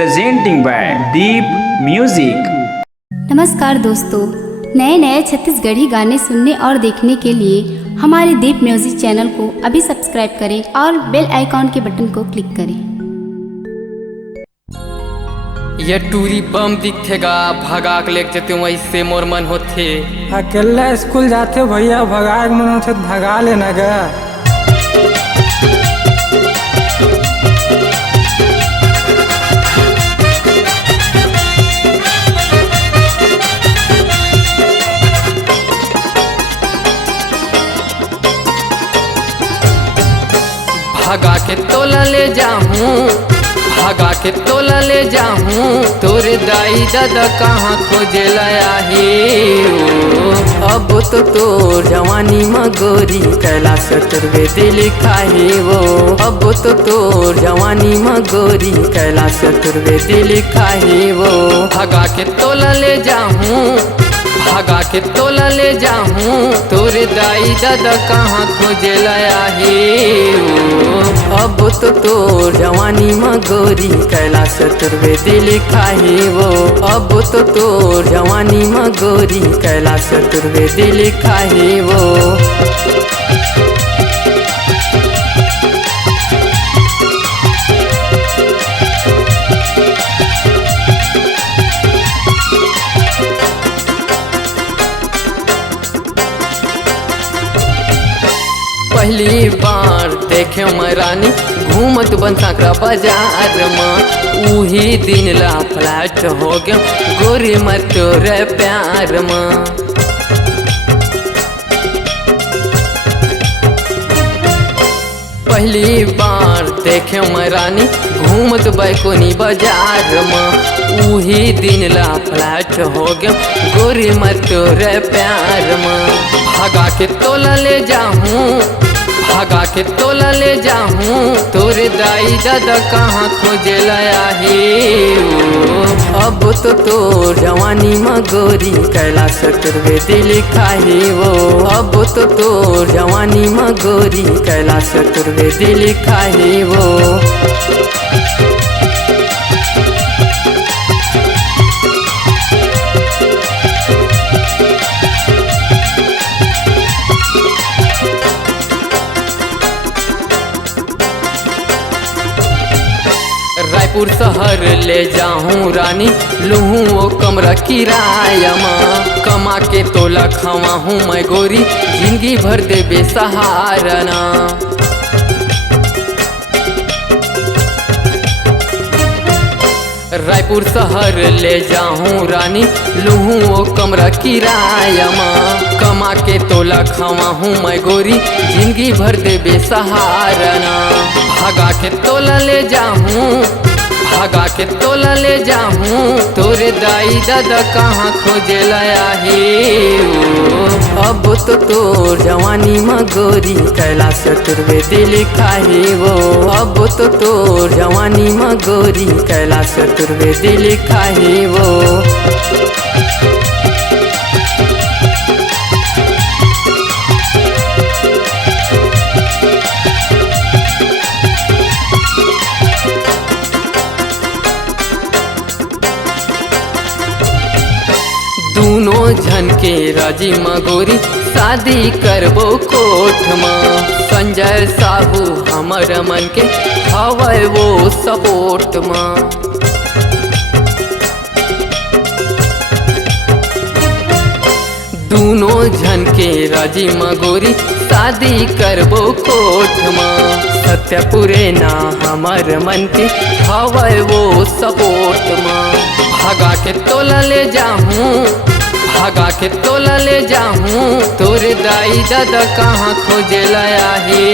presenting by Deep Music। नमस्कार दोस्तों, नए नए छत्तीसगढ़ी गाने सुनने और देखने के लिए हमारे दीप म्यूजिक चैनल को अभी सब्सक्राइब करें और बेल आइकॉन के बटन को क्लिक करें। ये टूरी बम दिखेगा भगा के लेके जते वैसे मोर मन होथे। अकेला स्कूल जाते भैया भगा के मन होथे भगा लेना गा। भगा के तोला ले जाऊं, भगा के तोला ले जाऊं, तोरे दाई दादा कहाँ खोजे लाया ही। अब तो तोर जवानी मगोरी कैलाश चतुर्वेदी लिखा है वो। अब तो तोर जवानी मगोरी कैलाश चतुर्वेदी लिखा है वो। भगा के तोला ले जाऊं, भगा के तोला ले जाऊं, तोरे दाई दादा कहाँ खोजे लाया है। अब तो तोर जवानी मगोरी कैलाश चतुर्वेदी लिखा है वो। अब तो तोर जवानी मगोरी कैलाश चतुर्वेदी लिखा है वो। पहली बार देखे मैं रानी घूमत बनसाकरा बाजार में। उही दिन ला फ्लैट हो गया गोरी मर तोरे प्यार में। पहली बार देखे मैं रानी घूमत बैकोनी बाजार में। उही दिन ला फ्लैट हो गया गोरी मर तोरे प्यार में। भगा के तोला ले जाऊं, भगा के तोला ले जाऊं, तोरे दाई दादा कहाँ खोजे लाया है। अब तो तोर जवानी मगोरी कैलाश चतुर्वेदी लिखा है वो। अब तो तोर जवानी मगोरी कैलाश चतुर्वेदी लिखा है वो। रायपुर शहर ले जाऊं रानी लूहूं वो कमरा किराया में। कमा के तोला खावा हूँ मैं गोरी जिंदगी भर दे बेसहारा ना। रायपुर शहर ले जाऊं रानी लूहूं वो कमरा किराया में। कमा के तोला खावा हूँ मैं गोरी जिंदगी भर दे बेसहारा ना। भगा के तोला ले जाऊं, भगा के तोला ले जाऊं, तोरे दाई दादा कहाँ खोजे लाया है। अब तो तोर जवानी मगोरी कैलाश चतुर्वेदी लिखा है वो। अब तो तोर जवानी मगोरी कैलाश चतुर्वेदी लिखा है वो। दोनों झन के राजी मगोरी शादी करबो कोठ में। संजय साहू हमर मन के हवै वो सपोर्ट में। दोनों झन के राजी मगोरी शादी करबो कोठ में। सत्यपुरे ना हमर मन के हवै वो सपोर्ट में। भगा के तोला ले जाऊं, भगा के तोला ले जाऊं, तोरे दाई दादा कहाँ खोजे लाया है।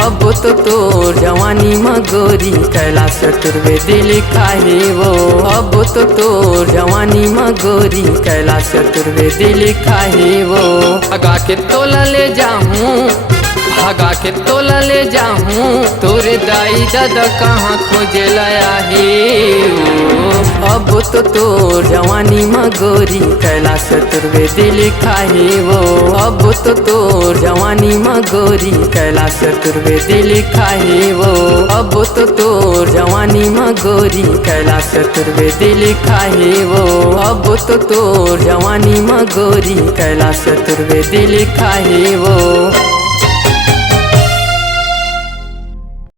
अब तो तोर जवानी मगोरी कैलाश चतुर्वेदी लिखा है वो। अब तो तोर जवानी मगोरी कैलाश चतुर्वेदी लिखा है वो। भगा के तोला ले जाऊं, भगा के तोला ले जाऊं, तोरे दाई दादा कहाँ खोजे लाया है। अब तो तोर जवानी मगोरी कैलाश चतुर्वेदी लिखा है वो। अब तो तोर जवानी मगोरी कैलाश चतुर्वेदी लिखा है वो। अब तो तोर जवानी मगोरी कैलाश चतुर्वेदी लिखा है वो। अब तो तोर जवानी मगोरी कैलाश चतुर्वेदी लिखा है वो।